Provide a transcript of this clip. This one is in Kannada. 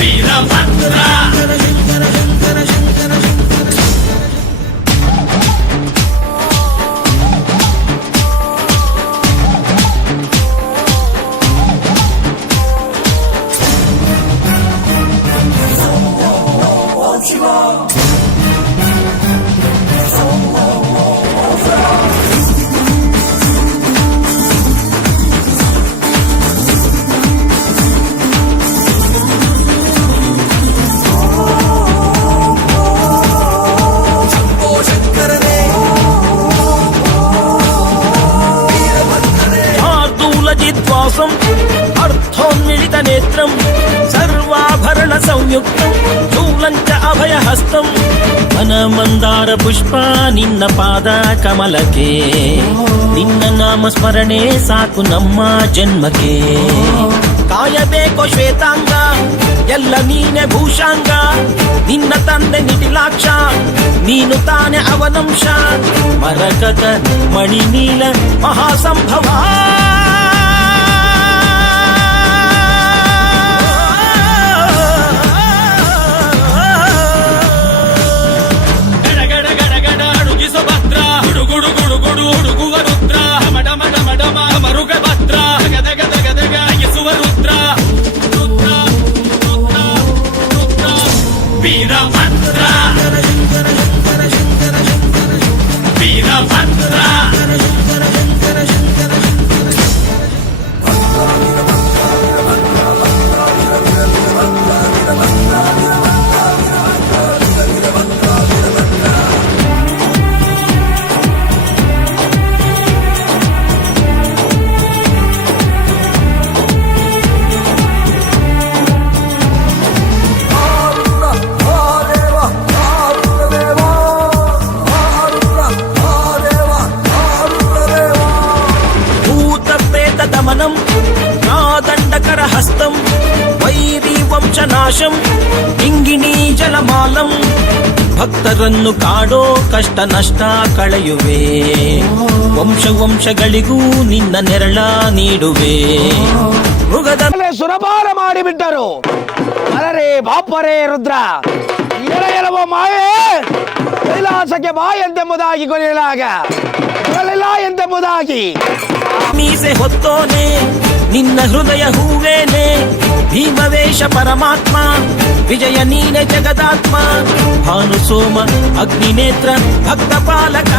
వీరభద్ర. ಮೋಸಂ, ಅರ್ಥೋನ್ಮಿಳಿತ नेत्रम् ಸರ್ವಾಭರಣ संयुक्तम् ಚೂಲಂಚ ಅಭಯ अभयहस्तम् ಮನ ಮಂದಾರ ಪುಷ್ಪ, ನಿನ್ನ ಪಾದ कमलके ನಿನ್ನ ನಾಮ ಸ್ಮರಣೆ ಸಾಕು ನಮ್ಮ ಜನ್ಮಕ್ಕೆ. ಕಾಯಬೇಕೋ ಶ್ವೇತಾಂಗ, ಎಲ್ಲ ನೀನೆ ಭೂಷಾಂಗ. ನಿನ್ನ ತಂದೆ ನಿಟಿಲಾಕ್ಷ, ನೀನು ತಾನೆ ಅವನಂಶ ಮರಕತ ಮಣಿನೀಲ ಮಹಾಸಂಭವಾ. ನಾದಂಡಕರ ಹಸ್ತಂ, ವೈರಿ ವಂಶನಾಶಂ ಇಂಗಿಣಿ ಜಲಮಾಲಂ. ಭಕ್ತರನ್ನು ಕಾಡೋ ಕಷ್ಟ ನಷ್ಟ ಕಳೆಯುವೆ. ವಂಶ ವಂಶಗಳಿಗೂ ನಿನ್ನ ನೆರಳ ನೀಡುವೆ. ಮೃಗದ ಮೇಲೆ ಮಾಡಿಬಿಟ್ಟರು ಅರರೆ ಬಾಪರೇ ರುದ್ರ ಎಳೆಯಲವ ಮಾಯೆ, ಕೈಲಾಸಕ್ಕೆ ಬಾ ಎಂದೆಂಬುದಾಗಿ ಕೊನೆಯಲಾಗ ಬರಲಿಲ್ಲ ಎಂತೆಂಬುದಾಗಿ ಮೀಸೆ ಹೊತ್ತೋನೆ, ನಿನ್ನ ಹೃದಯ ಹೂವೇನೆ, ಭೀಮವೇಶ ಪರಮಾತ್ಮ, ವಿಜಯ ನೀನೆ ಜಗದಾತ್ಮ ಭಾನು ಸೋಮ ಅಗ್ನಿನೇತ್ರ ಭಕ್ತ ಪಾಲಕ